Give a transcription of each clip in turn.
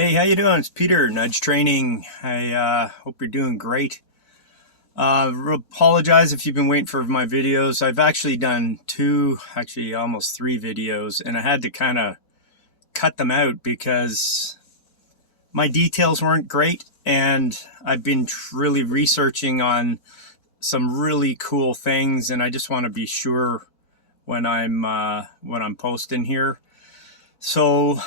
Hey, how you doing? It's Peter, Nudge Training. I hope you're doing great. Apologize if you've been waiting for my videos. I've actually done almost three videos, and I had to kind of cut them out because my details weren't great, and I've been really researching on some really cool things, and I just want to be sure when I'm posting here. So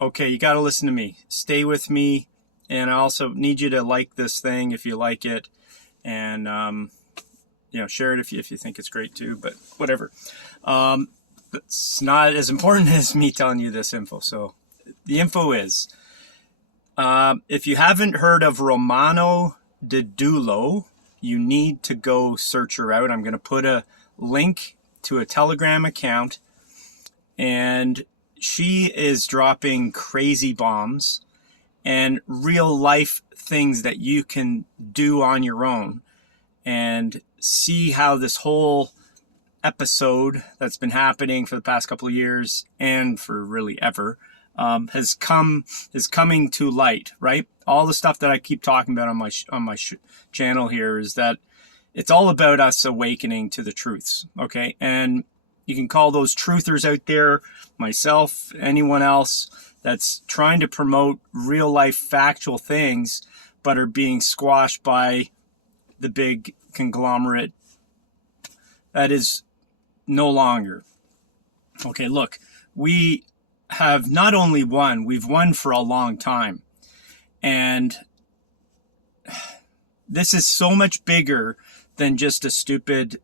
okay, you got to listen to me. Stay with me, and I also need you to like this thing if you like it, and share it if you think it's great too. But whatever, it's not as important as me telling you this info. So the info is, if you haven't heard of Romana Didulo, you need to go search her out. I'm going to put a link to a Telegram account, and she is dropping crazy bombs and real life things that you can do on your own, and see how this whole episode that's been happening for the past couple of years and for really ever is coming to light, right? All the stuff that I keep talking about on my channel here is that it's all about us awakening to the truths, okay? And you can call those truthers out there, myself, anyone else that's trying to promote real life factual things, but are being squashed by the big conglomerate that is no longer. Okay, look, we have not only won, we've won for a long time. And this is so much bigger than just a stupid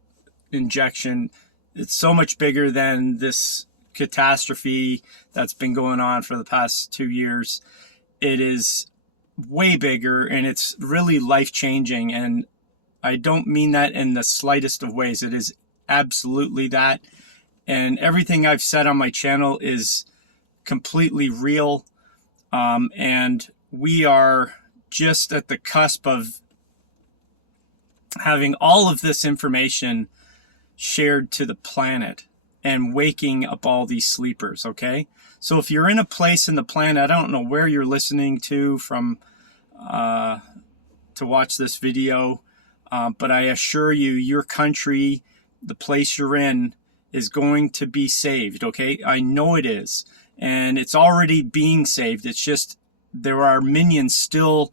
injection. It's so much bigger than this catastrophe that's been going on for the past 2 years. It is way bigger, and it's really life-changing. And I don't mean that in the slightest of ways. It is absolutely that. And everything I've said on my channel is completely real. And we are just at the cusp of having all of this information shared to the planet and waking up all these sleepers, okay? So if you're in a place in the planet, I don't know where you're listening to from to watch this video, but I assure you, your country, the place you're in, is going to be saved, okay? I know it is, and it's already being saved. It's just there are minions still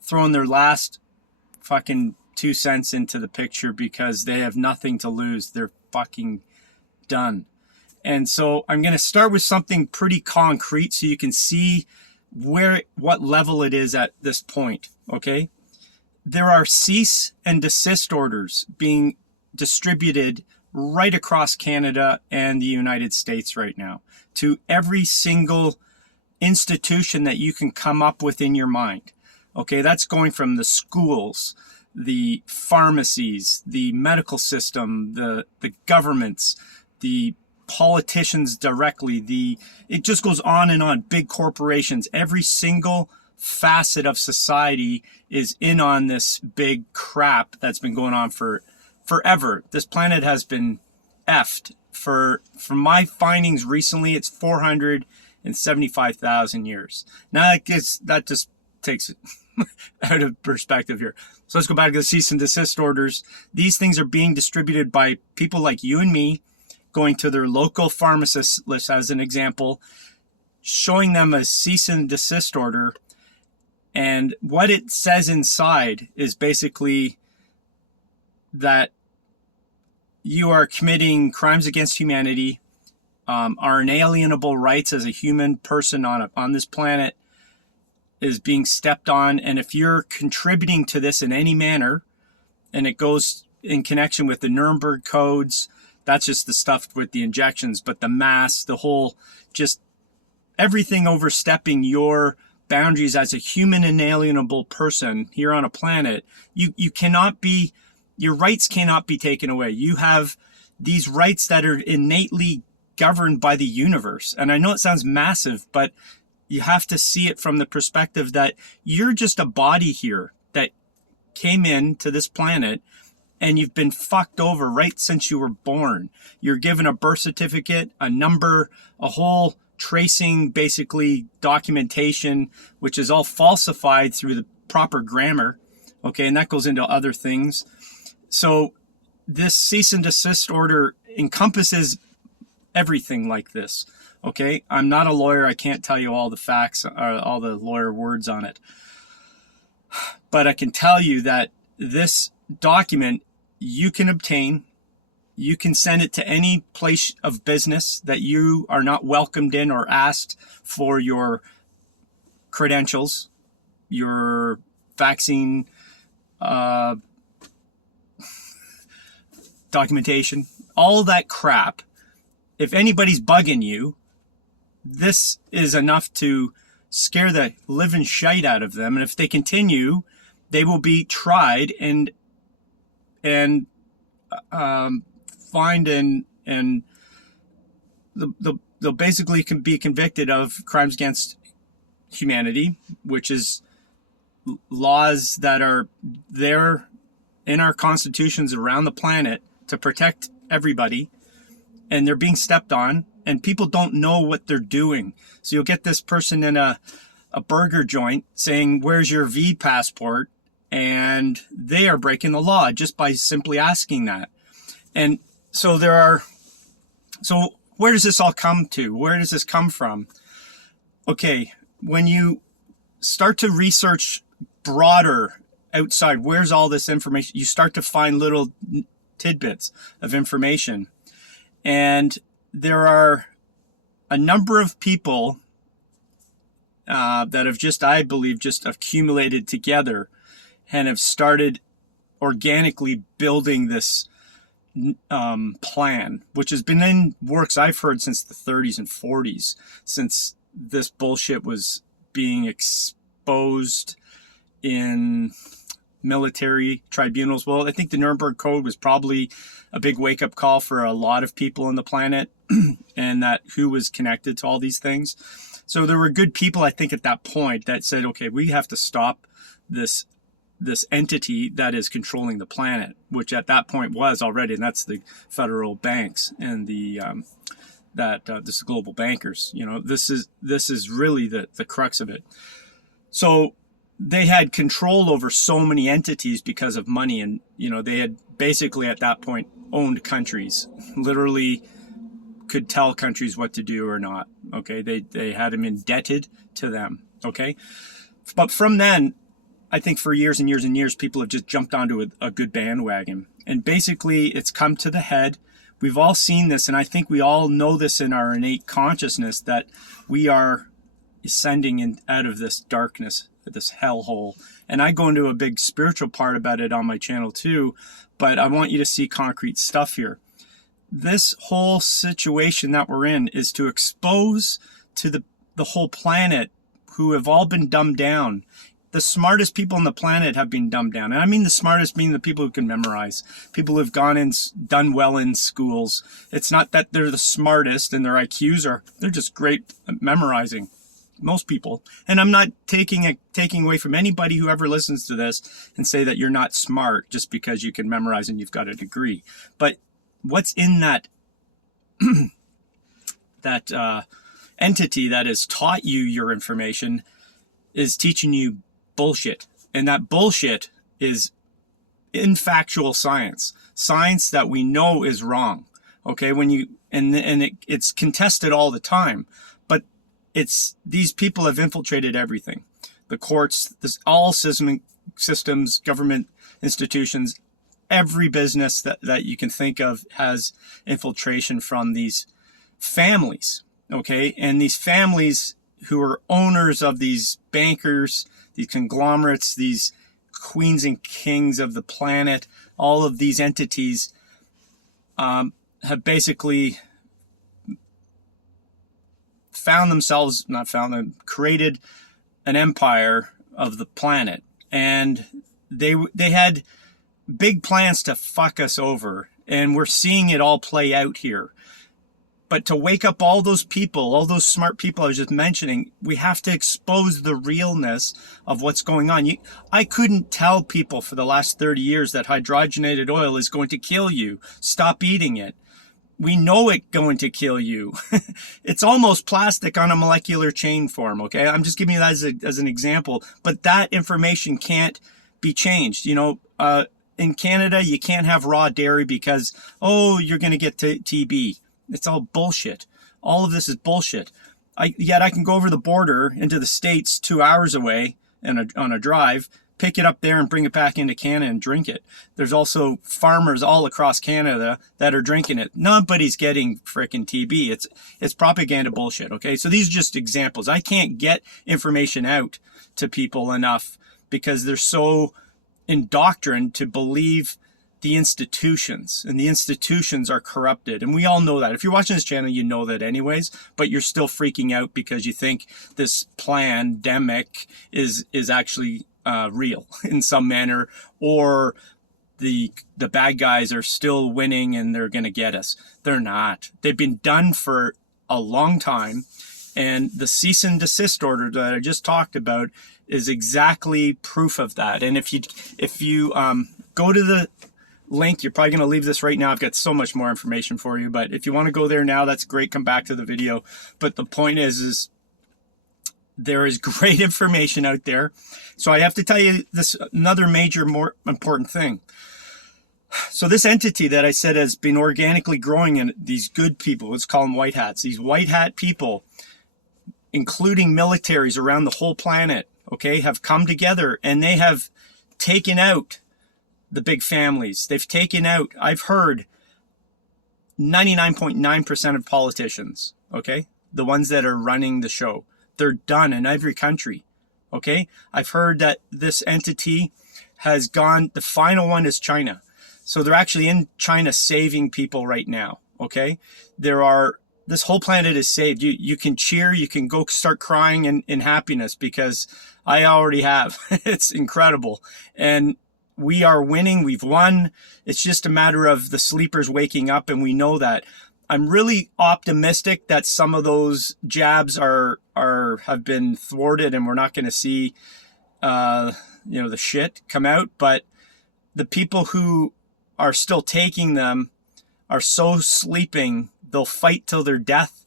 throwing their last fucking 2 cents into the picture because they have nothing to lose. They're fucking done. And so I'm going to start with something pretty concrete so you can see what level it is at this point, okay? There are cease and desist orders being distributed right across Canada and the United States right now to every single institution that you can come up with in your mind. Okay, that's going from the schools, the pharmacies, the medical system, the governments, the politicians directly, it just goes on and on. Big corporations, every single facet of society is in on this big crap that's been going on for forever. This planet has been effed for my findings recently. It's 475,000 years. Now that just takes it out of perspective here. So let's go back to the cease and desist orders. These things are being distributed by people like you and me, going to their local pharmacist list as an example, showing them a cease and desist order. And what it says inside is basically that you are committing crimes against humanity, our inalienable rights as a human person on this planet is being stepped on. And if you're contributing to this in any manner, and it goes in connection with the Nuremberg codes, that's just the stuff with the injections, but the mass, the whole, just everything overstepping your boundaries as a human inalienable person here on a planet, you cannot be, your rights cannot be taken away. You have these rights that are innately governed by the universe. And I know it sounds massive, but you have to see it from the perspective that you're just a body here that came into this planet, and you've been fucked over right since you were born. You're given a birth certificate, a number, a whole tracing basically documentation, which is all falsified through the proper grammar. Okay, and that goes into other things. So this cease and desist order encompasses everything like this. Okay, I'm not a lawyer. I can't tell you all the facts, all the lawyer words on it. But I can tell you that this document you can obtain. You can send it to any place of business that you are not welcomed in or asked for your credentials, your vaccine documentation, all that crap. If anybody's bugging you, this is enough to scare the living shite out of them. And if they continue, they will be tried and fined and they'll basically can be convicted of crimes against humanity, which is laws that are there in our constitutions around the planet to protect everybody, and they're being stepped on, and people don't know what they're doing. So you'll get this person in a burger joint saying, "Where's your V passport?" And they are breaking the law just by simply asking that. And so so where does this all come to? Where does this come from? Okay, when you start to research broader outside, where's all this information? You start to find little tidbits of information. And there are a number of people that have just, I believe, just accumulated together and have started organically building this plan, which has been in works, I've heard, since the 30s and 40s, since this bullshit was being exposed in military tribunals. Well, I think the Nuremberg Code was probably a big wake-up call for a lot of people on the planet and that who was connected to all these things. So there were good people, I think, at that point that said, okay, we have to stop this entity that is controlling the planet, which at that point was already, and that's the federal banks and the this global bankers. You know, this is really the crux of it. So they had control over so many entities because of money, and you know, they had basically at that point owned countries, literally could tell countries what to do or not. Okay, they had them indebted to them. Okay, but from then, I think for years and years and years, people have just jumped onto a good bandwagon. And basically, it's come to the head. We've all seen this, and I think we all know this in our innate consciousness, that we are ascending out of this darkness, this hellhole. And I go into a big spiritual part about it on my channel too, but I want you to see concrete stuff here. This whole situation that we're in is to expose to the whole planet, who have all been dumbed down. The smartest people on the planet have been dumbed down. And I mean the smartest meaning the people who can memorize, people who've done well in schools. It's not that they're the smartest and their IQs they're just great at memorizing, most people. And I'm not taking away from anybody who ever listens to this and say that you're not smart just because you can memorize and you've got a degree. But what's in that entity that has taught you your information is teaching you bullshit. And that bullshit is infactual science that we know is wrong. Okay, it's contested all the time, but these people have infiltrated everything. The courts, all systems, government institutions, every business that you can think of has infiltration from these families. Okay, and these families who are owners of these bankers, these conglomerates, these queens and kings of the planet, all of these entities have basically created an empire of the planet. And they had big plans to fuck us over. And we're seeing it all play out here. But to wake up all those people, all those smart people I was just mentioning, we have to expose the realness of what's going on. I couldn't tell people for the last 30 years that hydrogenated oil is going to kill you. Stop eating it. We know it's going to kill you. It's almost plastic on a molecular chain form, okay? I'm just giving you that as an example. But that information can't be changed. You know, in Canada, you can't have raw dairy because, oh, you're going to get TB. It's all bullshit. All of this is bullshit. Yet I can go over the border into the States 2 hours away on a drive, pick it up there and bring it back into Canada and drink it. There's also farmers all across Canada that are drinking it. Nobody's getting frickin' TB. It's propaganda bullshit, okay? So these are just examples. I can't get information out to people enough because they're so indoctrined to believe the institutions, and the institutions are corrupted. And we all know that. If you're watching this channel, you know that anyways, but you're still freaking out because you think this pandemic is actually real in some manner, or the bad guys are still winning and they're going to get us. They're not. They've been done for a long time. And the cease and desist order that I just talked about is exactly proof of that. And if you go to the link, you're probably going to leave this right now. I've got so much more information for you, but if you want to go there now, that's great. Come back to the video. But the point is there is great information out there. So I have to tell you this, another major, more important thing. So this entity that I said has been organically growing in these good people, let's call them white hats, these white hat people, including militaries around the whole planet, okay, have come together and they have taken out the big families. They've taken out, I've heard, 99.9% of politicians, okay? The ones that are running the show. They're done in every country, okay? I've heard that this entity has gone, the final one is China. So they're actually in China saving people right now, okay? This whole planet is saved. You can cheer, you can go start crying in happiness because I already have. It's incredible. And we are winning. We've won. It's just a matter of the sleepers waking up, and we know that. I'm really optimistic that some of those jabs have been thwarted, and we're not going to see, the shit come out. But the people who are still taking them are so sleeping, they'll fight till their death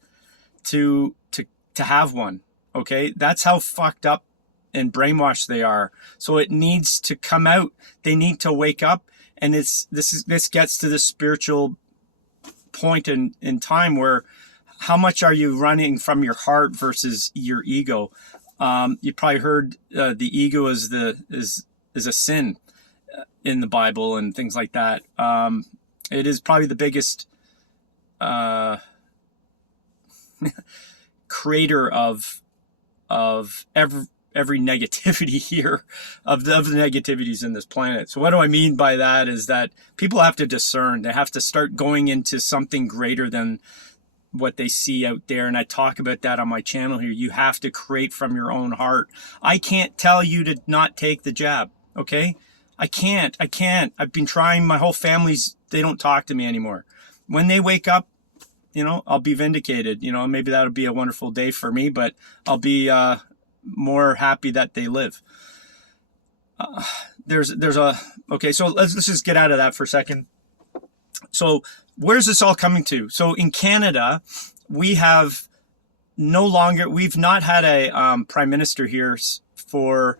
to have one. Okay, that's how fucked up and brainwashed they are. So it needs to come out. They need to wake up, and this gets to the spiritual point in time where how much are you running from your heart versus your ego? You probably heard the ego is a sin in the Bible and things like that. It is probably the biggest creator of every negativity here, of the negativities in this planet. So what do I mean by that is that people have to discern. They have to start going into something greater than what they see out there. And I talk about that on my channel here. You have to create from your own heart. I can't tell you to not take the jab, okay? I can't. I've been trying. My whole family's, they don't talk to me anymore. When they wake up, I'll be vindicated. Maybe that'll be a wonderful day for me, but I'll be more happy that they live. Okay, so let's just get out of that for a second. So where's this all coming to? So in Canada, we've not had a prime minister here for,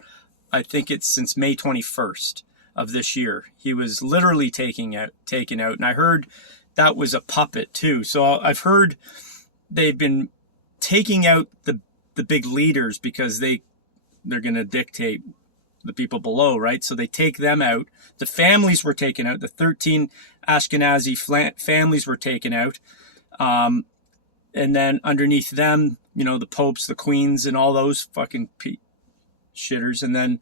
I think it's since May 21st of this year. He was literally taken out, and I heard that was a puppet too. So I've heard they've been taking out the big leaders because they're going to dictate the people below, right? So they take them out. The families were taken out. The 13 Ashkenazi families were taken out. And then underneath them, the popes, the queens, and all those fucking shitters. And then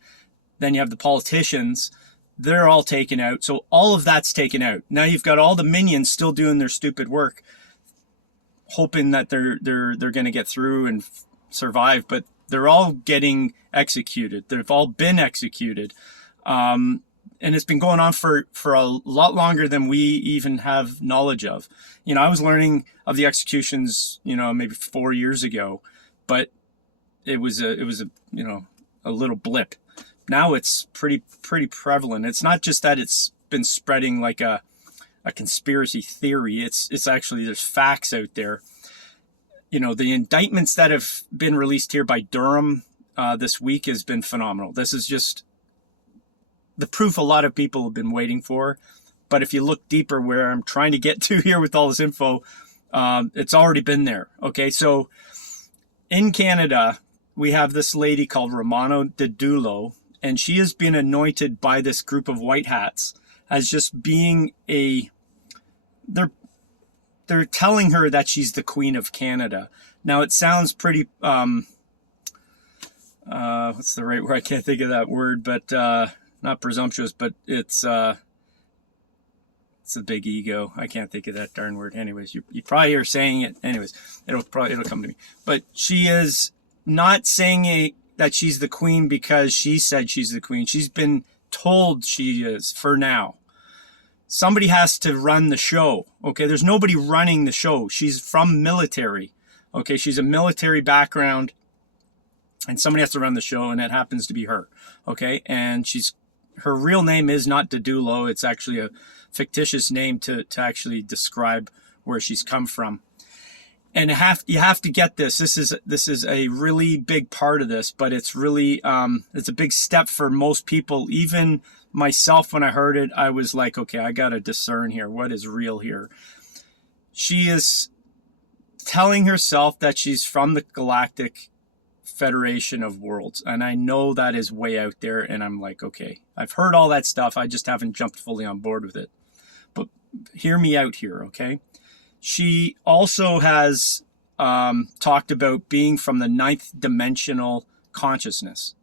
you have the politicians. They're all taken out. So all of that's taken out. Now you've got all the minions still doing their stupid work, hoping that they're going to get through and survive, but they're all getting executed. They've all been executed. And it's been going on for a lot longer than we even have knowledge of. I was learning of the executions, maybe 4 years ago, but it was a little blip. Now it's pretty prevalent. It's not just that it's been spreading like a a conspiracy theory. It's actually, there's facts out there. You know, the indictments that have been released here by Durham this week has been phenomenal. This is just the proof a lot of people have been waiting for. But if you look deeper where I'm trying to get to here with all this info, it's already been there. Okay, so in Canada, we have this lady called Romana Didulo, and she has been anointed by this group of white hats as just being a, they're telling her that she's the Queen of Canada. Now it sounds pretty, what's the right word? I can't think of that word, but not presumptuous, but it's a big ego. I can't think of that darn word. Anyways, you probably are saying it. Anyways, it'll come to me. But she is not saying that she's the queen because she said she's the queen. She's been told she is for now. Somebody has to run the show. Okay, there's nobody running the show. She's from military. Okay, she's a military background, and somebody has to run the show, and that happens to be her. Okay, and her real name is not Didulo. It's actually a fictitious name to actually describe where she's come from. And you have to get this. This is a really big part of this, but it's really it's a big step for most people. Even myself, when I heard it, I was like, okay, I got to discern here. What is real here? She is telling herself that she's from the Galactic Federation of Worlds. And I know that is way out there. And I'm like, okay, I've heard all that stuff. I just haven't jumped fully on board with it. But hear me out here, okay? She also has talked about being from the 9th dimensional consciousness.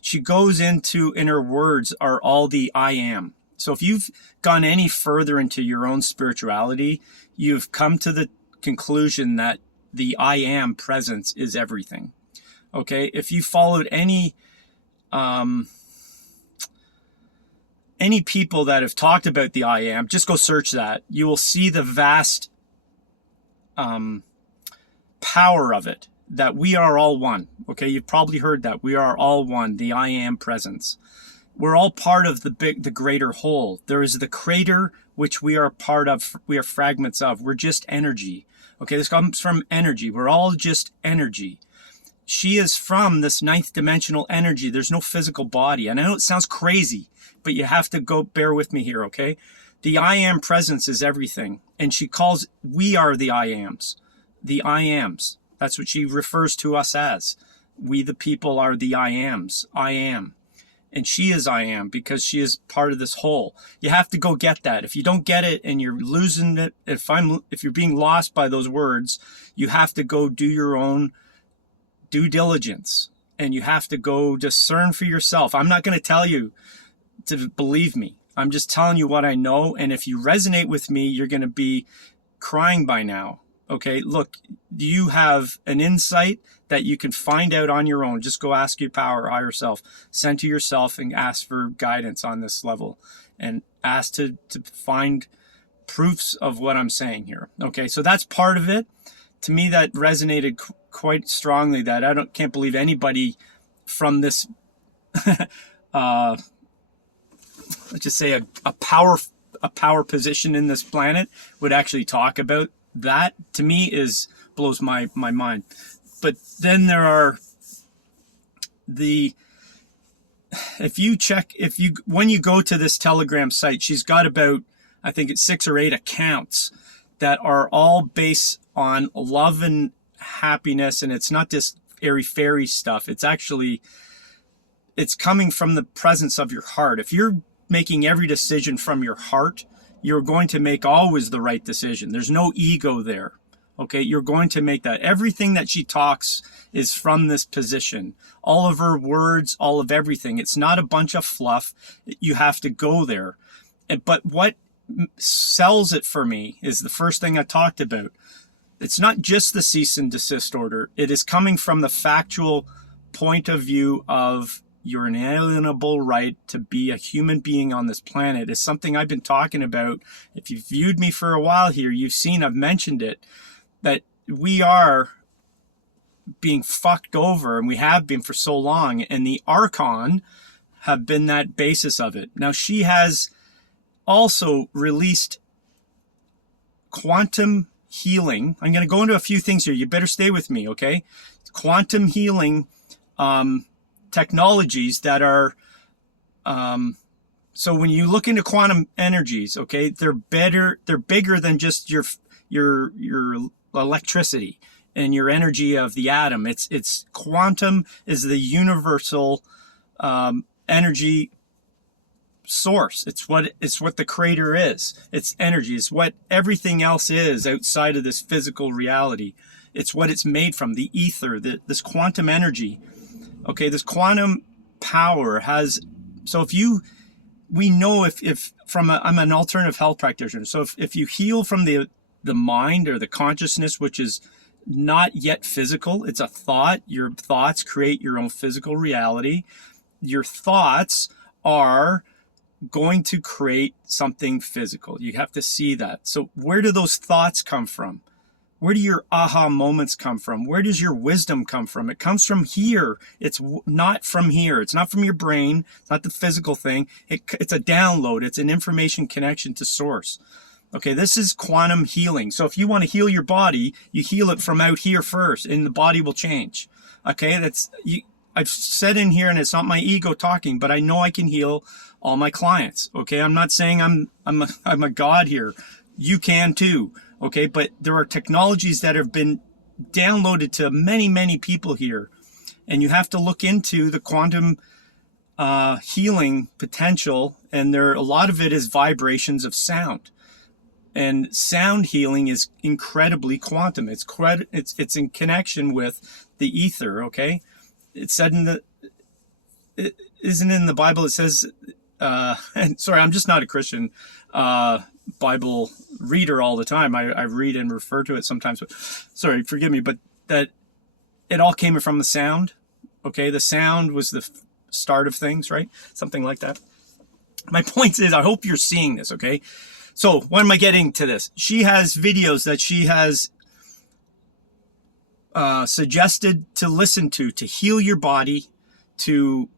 She goes into, in her words, are all the I am. So if you've gone any further into your own spirituality, you've come to the conclusion that the I am presence is everything. Okay, if you followed any people that have talked about the I am, just go search that. You will see the vast power of it, that we are all one. Okay, you've probably heard that. We are all one, the I am presence. We're all part of the greater whole. There is the crater, which we are part of, we are fragments of. We're just energy. Okay, this comes from energy. We're all just energy. She is from this 9th dimensional energy. There's no physical body. And I know it sounds crazy, but you have to bear with me here, okay? The I am presence is everything. And she calls, we are the I ams. The I ams. That's what she refers to us as. We the people are the I ams. I am. And she is I am because she is part of this whole. You have to go get that. If you don't get it and you're losing it, if you're being lost by those words, you have to go do your own due diligence. And you have to go discern for yourself. I'm not going to tell you to believe me. I'm just telling you what I know. And if you resonate with me, you're going to be crying by now. Okay, look, you have an insight that you can find out on your own. Just go ask your power, higher self. Center yourself and ask for guidance on this level. And ask to find proofs of what I'm saying here. Okay, so that's part of it. To me, that resonated quite strongly, that can't believe anybody from this, let's just say a power position in this planet would actually talk about that. To me blows my mind. But then there are when you go to this Telegram site, she's got about, I think it's 6 or 8 accounts that are all based on love and happiness. And it's not this airy-fairy stuff. It's coming from the presence of your heart. If you're making every decision from your heart, you're going to make always the right decision. There's no ego there. Okay, you're going to make that. Everything that she talks is from this position. All of her words, all of everything. It's not a bunch of fluff. You have to go there. But what sells it for me is the first thing I talked about. It's not just the cease and desist order. It is coming from the factual point of view of your inalienable right to be a human being on this planet. Is something I've been talking about. If you've viewed me for a while here, you've seen I've mentioned it, that we are being fucked over, and we have been for so long, and the Archon have been that basis of it. Now, she has also released quantum healing. I'm going to go into a few things here. You better stay with me, okay? Quantum healing technologies that are, so when you look into quantum energies, okay, they're bigger than just your electricity and your energy of the atom. It's quantum is the universal energy source. It's what the creator is. It's energy. It's what everything else is outside of this physical reality. It's what it's made from, the ether, this quantum energy. Okay, this quantum power has, so we know if I'm an alternative health practitioner. So if you heal from the mind or the consciousness, which is not yet physical, it's a thought. Your thoughts create your own physical reality. Your thoughts are going to create something physical. You have to see that. So where do those thoughts come from? Where do your aha moments come from? Where does your wisdom come from? It comes from here. It's not from here. It's not from your brain. It's not the physical thing. It's a download. It's an information connection to source. Okay, this is quantum healing. So if you want to heal your body, you heal it from out here first, and the body will change. Okay, I've said in here, and it's not my ego talking, but I know I can heal all my clients. Okay, I'm not saying I'm a god here. You can too. Okay, but there are technologies that have been downloaded to many, many people here, and you have to look into the quantum healing potential, and a lot of it is vibrations of sound, and sound healing is incredibly quantum. It's in connection with the ether. Okay, it's said it isn't in the Bible. It says, and sorry, I'm just not a Christian Bible reader all the time. I read and refer to it sometimes, but sorry, forgive me, but that it all came from the sound. Okay, the sound was the start of things, right? Something like that. My point is, I hope you're seeing this, okay? So when am I getting to this? She has videos that she has suggested to listen to heal your body, to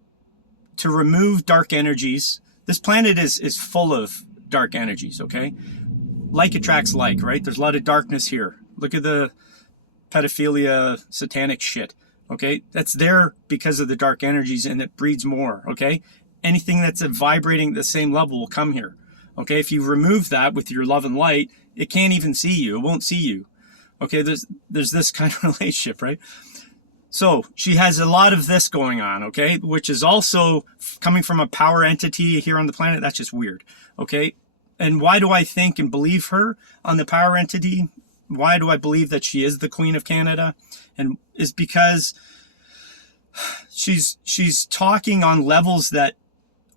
remove dark energies. This planet is full of dark energies, okay? Like attracts like, right? There's a lot of darkness here. Look at the pedophilia, satanic shit, okay? That's there because of the dark energies, and it breeds more, okay? Anything that's vibrating at the same level will come here, okay? If you remove that with your love and light, it can't even see you. It won't see you, okay? There's this kind of relationship, right? So she has a lot of this going on, okay, which is also coming from a power entity here on the planet. That's just weird, okay? And why do I think and believe her on the power entity? Why do I believe that she is the Queen of Canada? And is because she's talking on levels that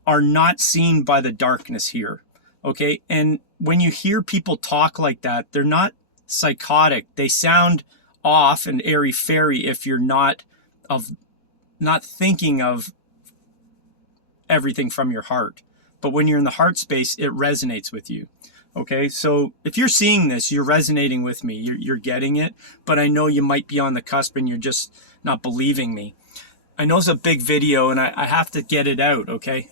are not seen by the darkness here, okay? And when you hear people talk like that, they're not psychotic. They sound off and airy-fairy if you're not thinking of everything from your heart. But when you're in the heart space, it resonates with you. Okay, so if you're seeing this, you're resonating with me. You're getting it, but I know you might be on the cusp and you're just not believing me. I know it's a big video and I have to get it out, okay?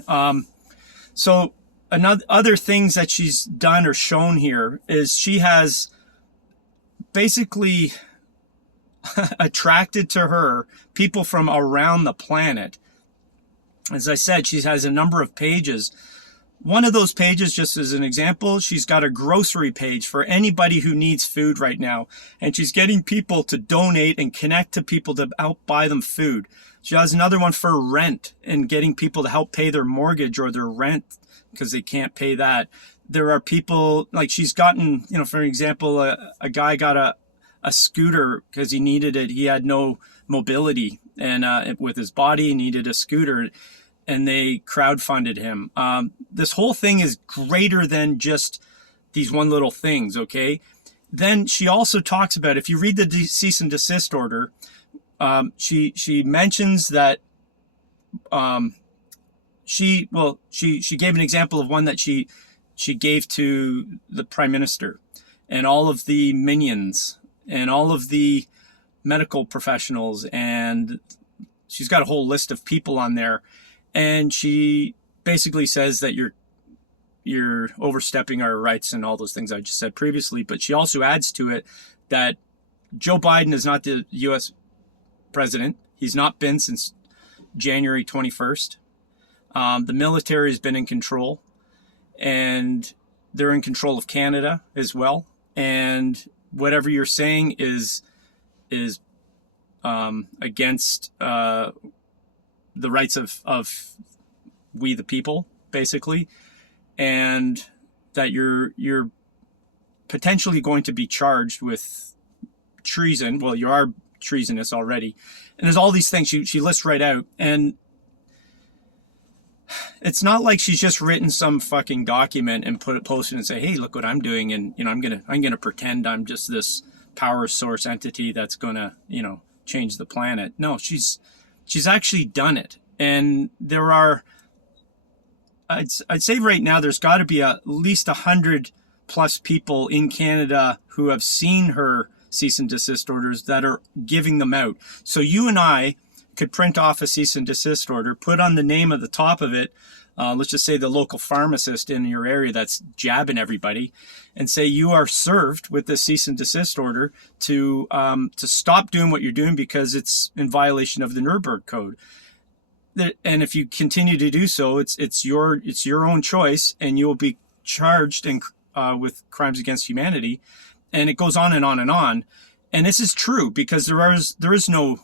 So other things that she's done or shown here is she has basically attracted to her people from around the planet. As I said, she has a number of pages. One of those pages, just as an example, she's got a grocery page for anybody who needs food right now. And she's getting people to donate and connect to people to help buy them food. She has another one for rent and getting people to help pay their mortgage or their rent because they can't pay that. There are people, like she's gotten, for example, a guy got a scooter because he needed it. He had no mobility and with his body, he needed a scooter, and they crowdfunded him. This whole thing is greater than just these one little things, okay? Then she also talks about, if you read the cease and desist order, she mentions that she gave an example of one that she gave to the Prime Minister and all of the minions and all of the medical professionals, and she's got a whole list of people on there, and she basically says that you're overstepping our rights and all those things I just said previously. But she also adds to it that Joe Biden is not the U.S. president. He's not been since January 21st. The military has been in control, and they're in control of Canada as well. And whatever you're saying is against the rights of we the people, basically, and that you're potentially going to be charged with treason. Well, you are treasonous already, and there's all these things she lists right out. And it's not like she's just written some fucking document and posted and say, hey, look what I'm doing, and I'm gonna pretend I'm just this power source entity that's gonna change the planet. No, she's actually done it. And there are, I'd say right now, there's got to be at least 100 plus people in Canada who have seen her cease and desist orders that are giving them out. So you and I could print off a cease and desist order, put on the name at the top of it, let's just say the local pharmacist in your area that's jabbing everybody, and say you are served with the cease and desist order to stop doing what you're doing because it's in violation of the Nuremberg Code. And if you continue to do so, it's your own choice, and you will be charged with crimes against humanity. And it goes on and on and on. And this is true because there's no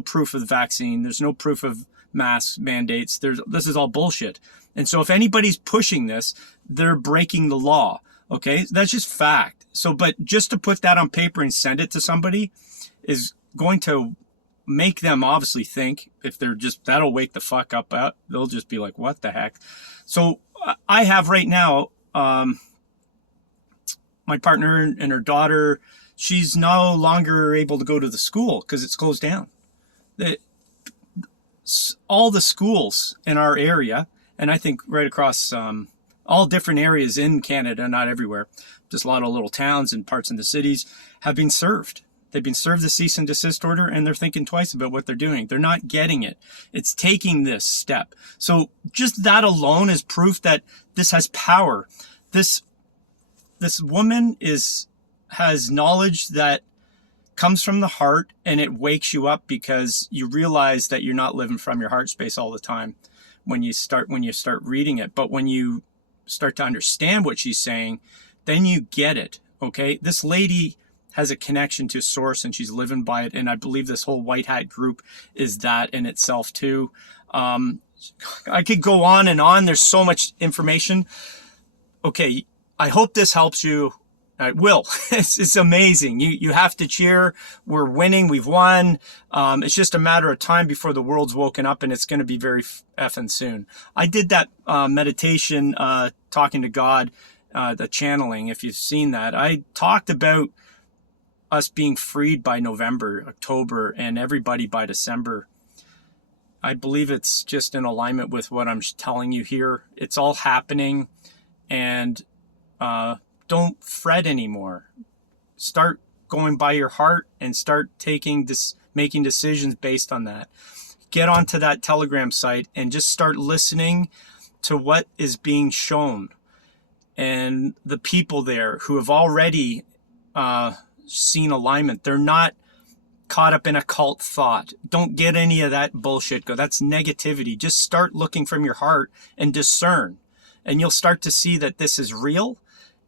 proof of the vaccine. There's no proof of mask mandates. This is all bullshit. And so if anybody's pushing this, they're breaking the law. Okay, that's just fact. So, but just to put that on paper and send it to somebody is going to make them obviously think, if they're just, that'll wake the fuck up out. They'll just be like, what the heck? So I have right now, my partner and her daughter, she's no longer able to go to the school because it's closed down. All the schools in our area, and I think right across all different areas in Canada, not everywhere, just a lot of little towns and parts in the cities, have been served. They've been served the cease and desist order, and they're thinking twice about what they're doing. They're not getting it. It's taking this step. So just that alone is proof that this has power. This woman has knowledge that comes from the heart, and it wakes you up because you realize that you're not living from your heart space all the time when you start reading it. But when you start to understand what she's saying, then you get it. Okay, this lady has a connection to source, and she's living by it. And I believe this whole white hat group is that in itself too. I could go on and on. There's so much information. Okay, I hope this helps you. It will. It's amazing. You have to cheer. We're winning. We've won. It's just a matter of time before the world's woken up, and it's going to be very effing soon. I did that meditation, talking to God, the channeling, if you've seen that. I talked about us being freed by November, October, and everybody by December. I believe it's just in alignment with what I'm telling you here. It's all happening, and don't fret anymore. Start going by your heart and start making decisions based on that. Get onto that Telegram site and just start listening to what is being shown. And the people there who have already seen alignment, they're not caught up in a cult thought. Don't get any of that bullshit. That's negativity. Just start looking from your heart and discern. And you'll start to see that this is real.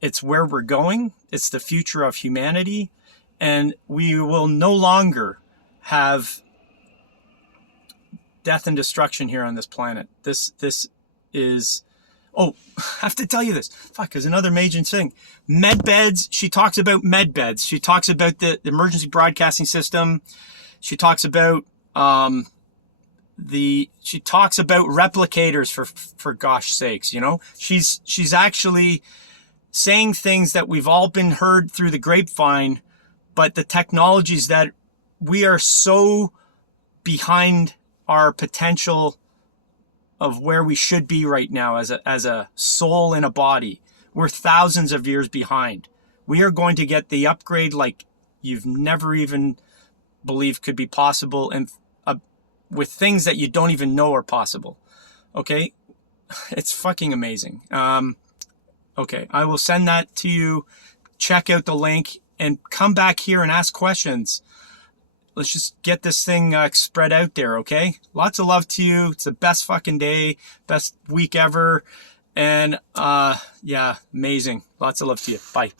It's where we're going. It's the future of humanity. And we will no longer have death and destruction here on this planet. This is... Oh, I have to tell you this. Fuck, there's another major thing. Med beds. She talks about med beds. She talks about the emergency broadcasting system. She talks about she talks about replicators for gosh sakes, She's actually saying things that we've all been heard through the grapevine, but the technologies that we are so behind our potential of where we should be right now as a soul in a body. We're thousands of years behind. We are going to get the upgrade like you've never even believed could be possible, and with things that you don't even know are possible. Okay? It's fucking amazing. Okay, I will send that to you. Check out the link and come back here and ask questions. Let's just get this thing spread out there, okay? Lots of love to you. It's the best fucking day, best week ever. And yeah, amazing. Lots of love to you. Bye.